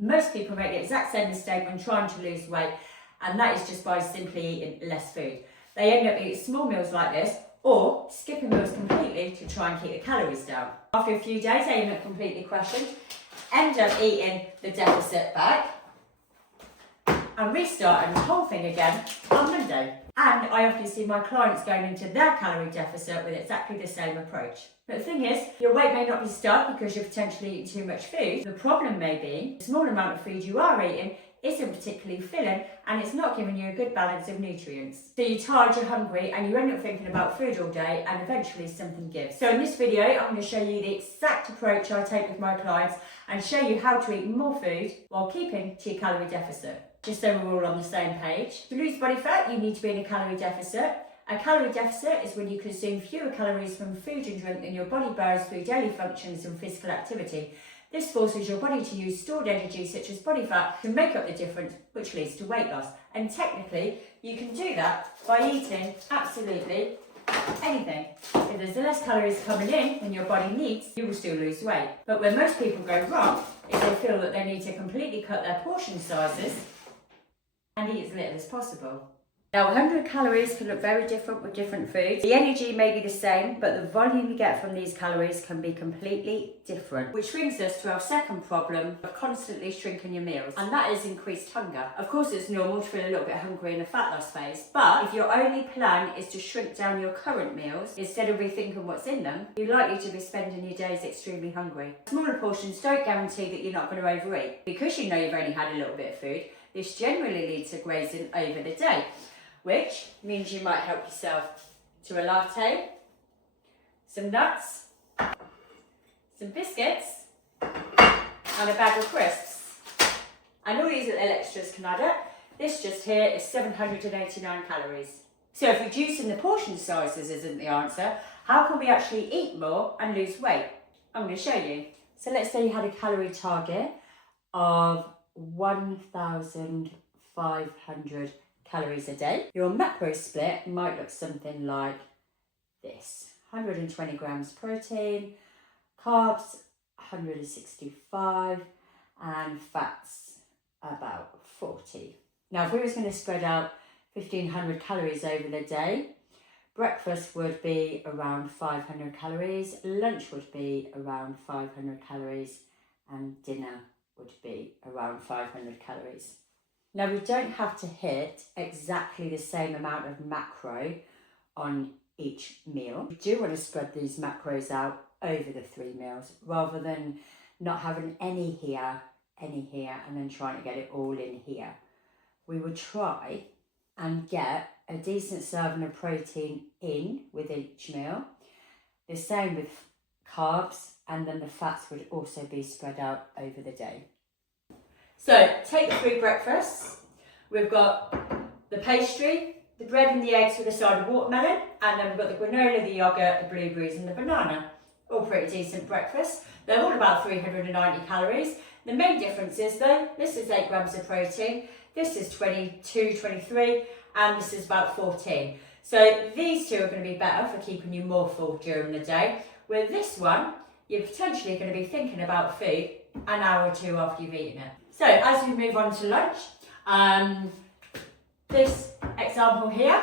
Most people make the exact same mistake when trying to lose weight, and that is just by simply eating less food. They end up eating small meals like this, or skipping meals completely to try and keep the calories down. After a few days, they end up completely crashing, end up eating the deficit back, and restarting the whole thing again on Monday. And I often see my clients going into their calorie deficit with exactly the same approach. But the thing is, your weight may not be stuck because you're potentially eating too much food. The problem may be the small amount of food you are eating isn't particularly filling, and it's not giving you a good balance of nutrients. So you're tired, you're hungry, and you end up thinking about food all day, and eventually something gives. So in this video, I'm going to show you the exact approach I take with my clients and show you how to eat more food while keeping to your calorie deficit. Just so we're all on the same page. To lose body fat, you need to be in a calorie deficit. A calorie deficit is when you consume fewer calories from food and drink than your body burns through daily functions and physical activity. This forces your body to use stored energy such as body fat to make up the difference, which leads to weight loss. And technically, you can do that by eating absolutely anything. If there's less calories coming in than your body needs, you will still lose weight. But where most people go wrong is they feel that they need to completely cut their portion sizes and eat as little as possible. Now, 100 calories can look very different with different foods. The energy may be the same, but the volume you get from these calories can be completely different. Which brings us to our second problem of constantly shrinking your meals, and that is increased hunger. Of course, it's normal to feel a little bit hungry in a fat loss phase, but if your only plan is to shrink down your current meals instead of rethinking what's in them, you're likely to be spending your days extremely hungry. Smaller portions don't guarantee that you're not going to overeat. Because you know you've only had a little bit of food, this generally leads to grazing over the day, which means you might help yourself to a latte, some nuts, some biscuits, and a bag of crisps. And all these little extras can add up. This just here is 789 calories. So if reducing the portion sizes isn't the answer, how can we actually eat more and lose weight? I'm going to show you. So let's say you had a calorie target of 1,500 calories a day. Your macro split might look something like this: 120 grams protein, carbs 165, and fats about 40. Now, if we was going to spread out 1,500 calories over the day, breakfast would be around 500 calories, lunch would be around 500 calories, and dinner would be around 500 calories. Now, we don't have to hit exactly the same amount of macro on each meal. We do want to spread these macros out over the 3 meals rather than not having any here, and then trying to get it all in here. We would try and get a decent serving of protein in with each meal. The same with carbs, and then the fats would also be spread out over the day. So take the 3 breakfasts. We've got the pastry, the bread and the eggs with a side of watermelon, and then we've got the granola, the yogurt, the blueberries and the banana. All pretty decent breakfasts. They're all about 390 calories. The main difference is though, this is 8 grams of protein, this is 22, 23, and this is about 14. So these two are going to be better for keeping you more full during the day. With this one, you're potentially going to be thinking about food an hour or 2 after you've eaten it. So as we move on to lunch, this example here,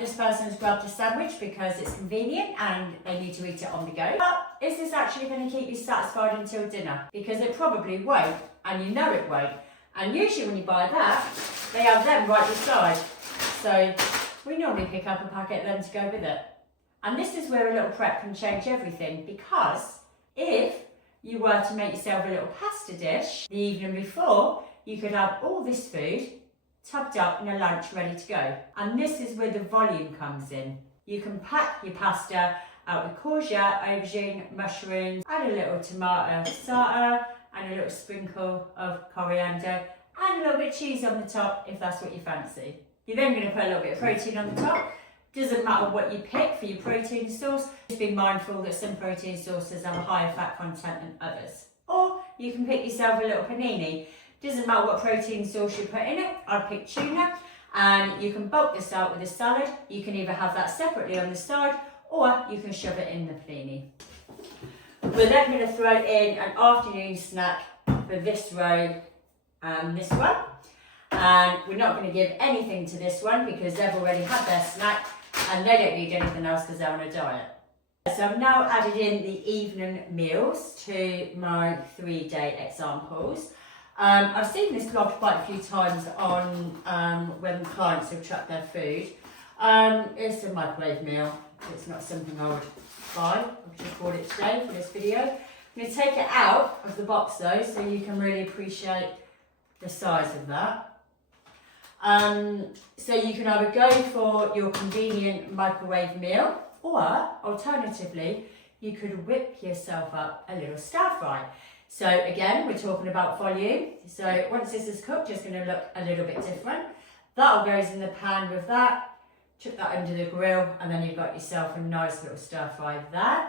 this person's grabbed a sandwich because it's convenient and they need to eat it on the go. But is this actually going to keep you satisfied until dinner? Because it probably won't, and you know it won't. And usually when you buy that, they have them right beside. So we normally pick up a packet then to go with it. And this is where a little prep can change everything, because if you were to make yourself a little pasta dish the evening before, you could have all this food tucked up in a lunch ready to go. And this is where the volume comes in. You can pack your pasta out with courgette, aubergine, mushrooms, add a little tomato passata, and a little sprinkle of coriander, and a little bit of cheese on the top if that's what you fancy. You're then going to put a little bit of protein on the top. Doesn't matter what you pick for your protein source, just be mindful that some protein sources have a higher fat content than others. Or you can pick yourself a little panini. Doesn't matter what protein source you put in it. I'd pick tuna, and you can bulk this out with a salad. You can either have that separately on the side, or you can shove it in the panini. We're then going to throw in an afternoon snack for this row and this one. And we're not going to give anything to this one because they've already had their snack and they don't need anything else because they're on a diet. So I've now added in the evening meals to my 3-day examples. I've seen this vlog quite a few times on when clients have tracked their food. It's a microwave meal. It's not something I would buy. I've just bought it today for this video. I'm going to take it out of the box though so you can really appreciate the size of that. So you can either go for your convenient microwave meal, or alternatively, you could whip yourself up a little stir fry. So again, we're talking about volume. So once this is cooked, it's going to look a little bit different. That all goes in the pan with that. Chuck that under the grill, and then you've got yourself a nice little stir fry there.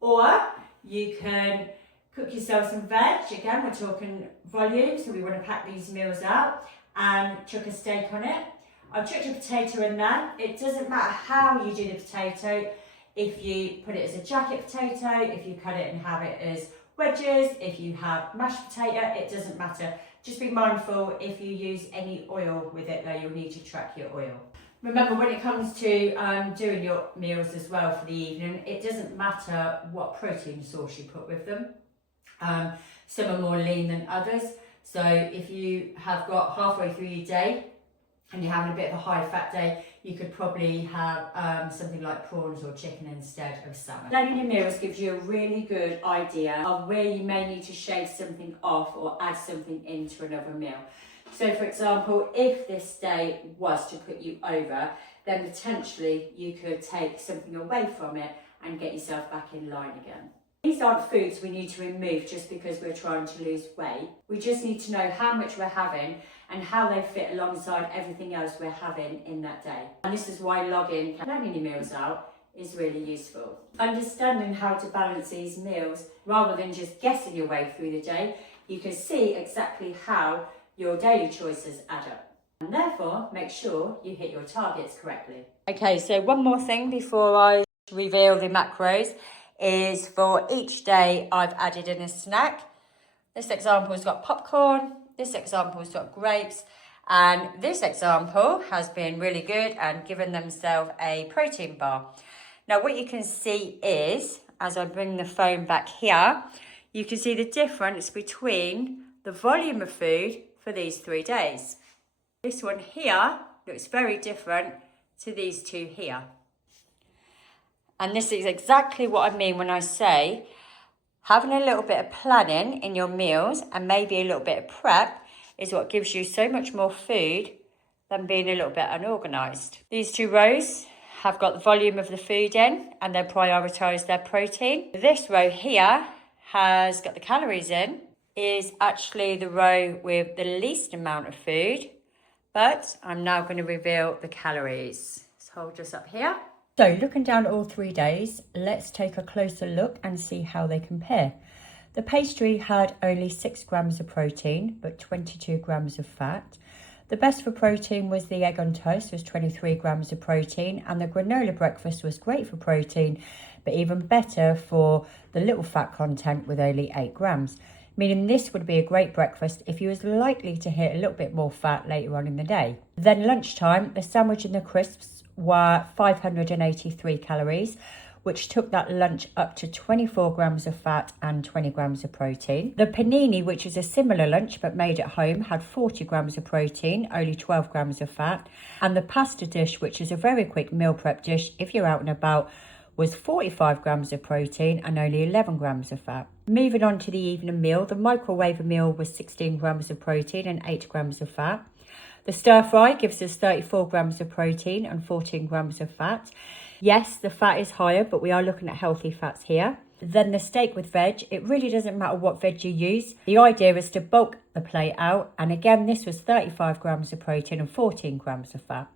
Or you can cook yourself some veg. Again, we're talking volume, so we want to pack these meals out, and chuck a steak on it. I've chucked a potato in there. It doesn't matter how you do the potato. If you put it as a jacket potato, if you cut it and have it as wedges, if you have mashed potato, it doesn't matter. Just be mindful if you use any oil with it though, you'll need to track your oil. Remember, when it comes to doing your meals as well for the evening, it doesn't matter what protein source you put with them. Some are more lean than others. So if you have got halfway through your day and you're having a bit of a high fat day, you could probably have something like prawns or chicken instead of salmon. Planning your meals gives you a really good idea of where you may need to shave something off or add something into another meal. So for example, if this day was to put you over, then potentially you could take something away from it and get yourself back in line again. These aren't foods we need to remove just because we're trying to lose weight. We just need to know how much we're having and how they fit alongside everything else we're having in that day. And this is why logging, planning your meals out, is really useful. Understanding how to balance these meals rather than just guessing your way through the day, you can see exactly how your daily choices add up. And therefore, make sure you hit your targets correctly. Okay, so one more thing before I reveal the macros is for each day I've added in a snack. This example's got popcorn, this example's got grapes, and this example has been really good and given themselves a protein bar. Now what you can see is, as I bring the phone back here, you can see the difference between the volume of food for these 3 days. This one here looks very different to these two here. And this is exactly what I mean when I say having a little bit of planning in your meals and maybe a little bit of prep is what gives you so much more food than being a little bit unorganised. These two rows have got the volume of the food in and they prioritise their protein. This row here has got the calories in, is actually the row with the least amount of food, but I'm now going to reveal the calories. Let's hold this up here. So looking down all 3 days, let's take a closer look and see how they compare. The pastry had only 6 grams of protein, but 22 grams of fat. The best for protein was the egg on toast, was 23 grams of protein, and the granola breakfast was great for protein, but even better for the little fat content with only 8 grams. Meaning this would be a great breakfast if you was likely to hit a little bit more fat later on in the day. Then lunchtime, the sandwich and the crisps were 583 calories, which took that lunch up to 24 grams of fat and 20 grams of protein. The panini, which is a similar lunch but made at home, had 40 grams of protein, only 12 grams of fat. And the pasta dish, which is a very quick meal prep dish if you're out and about, was 45 grams of protein and only 11 grams of fat. Moving on to the evening meal, the microwave meal was 16 grams of protein and 8 grams of fat. The stir fry gives us 34 grams of protein and 14 grams of fat. Yes, the fat is higher, but we are looking at healthy fats here. Then the steak with veg, it really doesn't matter what veg you use. The idea is to bulk the plate out. And again, this was 35 grams of protein and 14 grams of fat.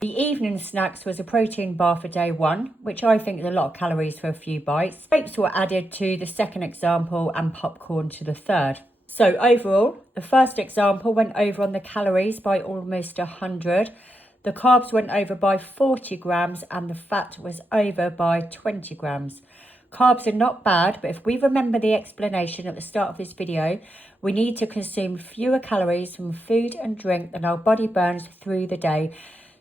The evening snacks was a protein bar for day 1, which I think is a lot of calories for a few bites. Grapes were added to the second example and popcorn to the third. So overall, the first example went over on the calories by almost 100. The carbs went over by 40 grams and the fat was over by 20 grams. Carbs are not bad, but if we remember the explanation at the start of this video, we need to consume fewer calories from food and drink than our body burns through the day.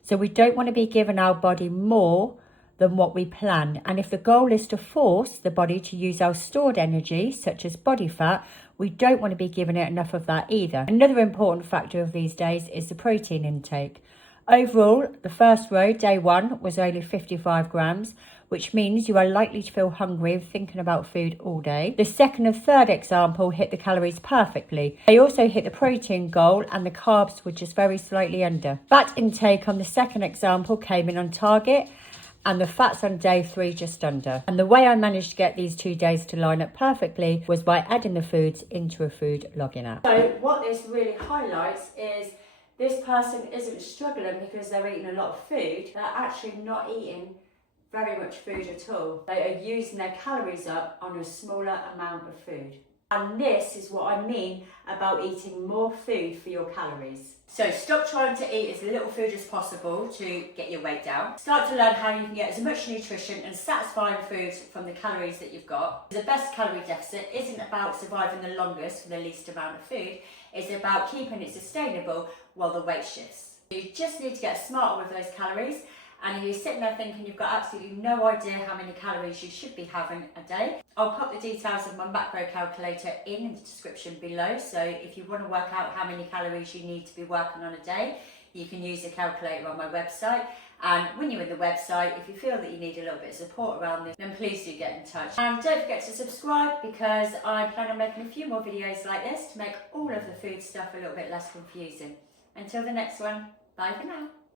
So we don't want to be giving our body more than what we plan. And if the goal is to force the body to use our stored energy, such as body fat, we don't want to be giving it enough of that either. Another important factor of these days is the protein intake. Overall, the first row, day 1, was only 55 grams, which means you are likely to feel hungry thinking about food all day. The second and third example hit the calories perfectly. They also hit the protein goal and the carbs were just very slightly under. Fat intake on the second example came in on target and the fats on day 3 just under. And the way I managed to get these 2 days to line up perfectly was by adding the foods into a food logging app. So what this really highlights is this person isn't struggling because they're eating a lot of food. They're actually not eating very much food at all. They are using their calories up on a smaller amount of food. And this is what I mean about eating more food for your calories. So stop trying to eat as little food as possible to get your weight down. Start to learn how you can get as much nutrition and satisfying foods from the calories that you've got. The best calorie deficit isn't about surviving the longest for the least amount of food. It's about keeping it sustainable while the weight shifts. You just need to get smarter with those calories. And if you're sitting there thinking you've got absolutely no idea how many calories you should be having a day, I'll pop the details of my macro calculator in the description below. So if you want to work out how many calories you need to be working on a day, you can use the calculator on my website. And when you're in the website, if you feel that you need a little bit of support around this, then please do get in touch. And don't forget to subscribe because I plan on making a few more videos like this to make all of the food stuff a little bit less confusing. Until the next one, bye for now.